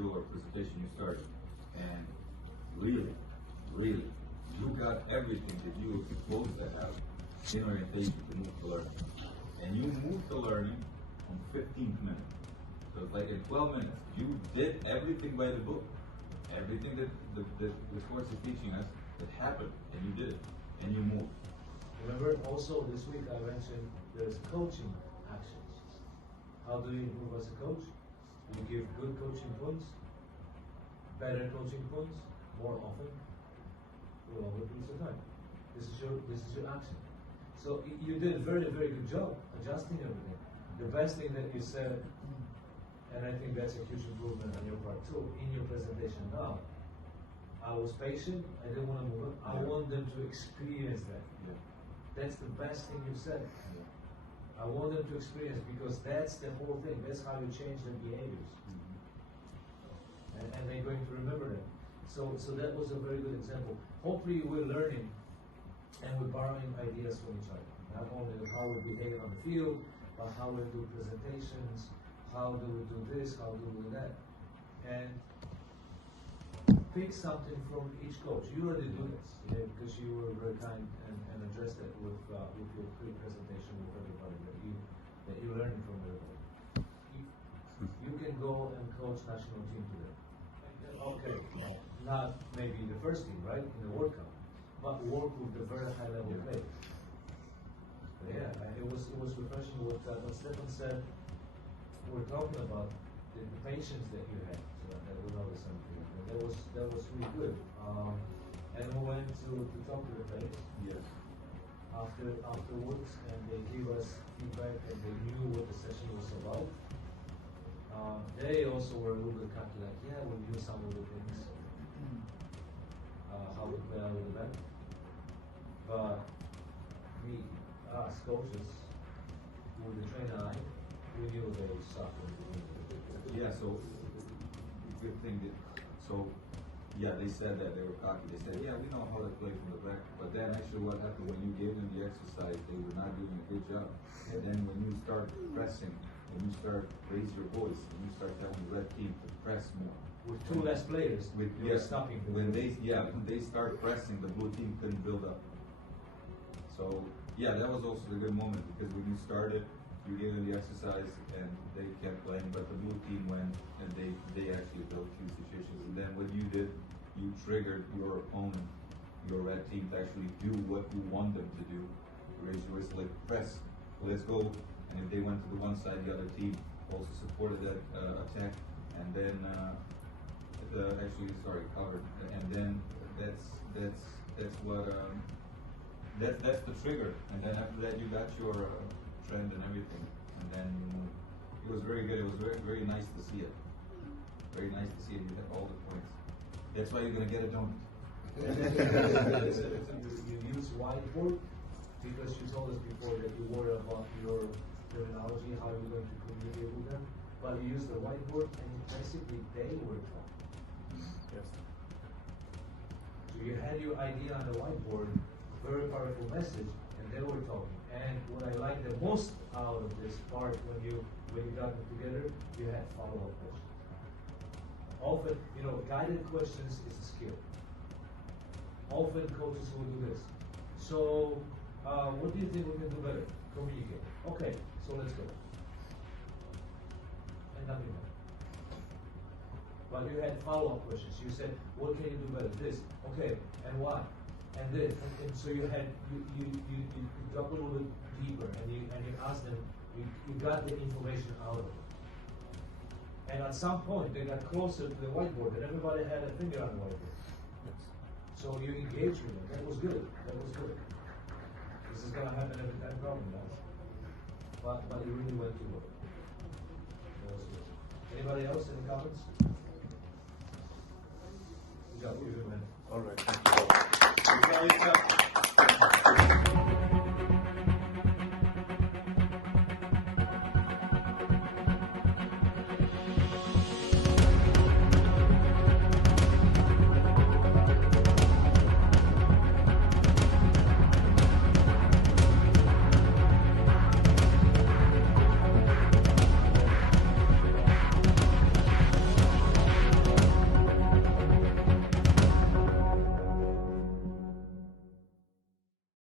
module or presentation you started, and really, you got everything that you were supposed to have in orientation to move to learning. And you moved to learning on 15th minute. So it's like in 12 minutes, you did everything by the book. Everything that the course is teaching us, it happened, and you did it, and you moved. Remember, also this week I mentioned there's coaching actions. How do you improve as a coach? You give good coaching points, better coaching points, more often, for longer periods of time. This is your action. So you did a very, very good job adjusting everything. The best thing that you said, and I think that's a huge improvement on your part too, in your presentation now, I was patient, I didn't want to move on. I want them to experience that. Yeah. That's the best thing you've said. Yeah. I want them to experience, because that's the whole thing. That's how you change their behaviors. And they're going to remember it. So that was a very good example. Hopefully we're learning and we're borrowing ideas from each other. Not only how we behave on the field, but how we do presentations, how do we do this, how do we do that. And pick something from each coach. You already do this, because you were very kind and addressed it with your pre-presentation with everybody that you're learning from everybody. You can go and coach national team today. Okay, not maybe the first team, right, in the World Cup, but work with the very high level players. Yeah, it was refreshing what Stefan said. We're talking about the patience that you had with all this something. That was really good. And we went to talk to the players. Yes. Afterwards, and they gave us feedback, and they knew what the session was about. They also were a little bit kind of like, yeah, we knew some of the things, how to play out of the back. But us coaches, with the trainer eye, we knew they suffered. Yeah, so good thing that, they said that they were cocky. They said, yeah, we know how to play from the back. But then actually what happened when you gave them the exercise, they were not doing a good job. And then when you start pressing, when you start raise your voice, when you start telling the red team to press more. With two less players, stopping them. When they start pressing, the blue team couldn't build up. So yeah, that was also a good moment, because when you started, you gave them the exercise and they kept playing, but the blue team went and they actually built few situations. And then what you did, you triggered your opponent, your red team, to actually do what you want them to do. Raise your voice, like press, let's go. And if they went to the one side, the other team also supported that attack. And then covered. And then that's the trigger. And then after that, you got your trend and everything. And then it was very good. It was very, very nice to see it. Very nice to see it. You had all the points. That's why you're gonna get a donut. You use whiteboard, because you told us before that you worry about your terminology, how you're going to communicate with them. But you use the whiteboard, and basically they were talking. Yes. So you had your idea on the whiteboard, very powerful message, and they were talking. And what I like the most out of this part, when you got them together, you had follow-up questions. Often, guided questions is a skill. Often coaches will do this. So, what do you think we can do better? Communicate. Okay, so let's go. And nothing more. But you had follow-up questions. You said, what can you do better? This. Okay, and why? And this. And so you had you dug a little bit deeper, and you asked them. You got the information out of it. And at some point, they got closer to the whiteboard, and everybody had a finger on the whiteboard. Yes. So you engaged with them. That was good. That was good. This is going to happen every time, probably not. But it really went to work. That was good. Anybody else? Any comments? Good job. Give it a minute. All right. Thank you.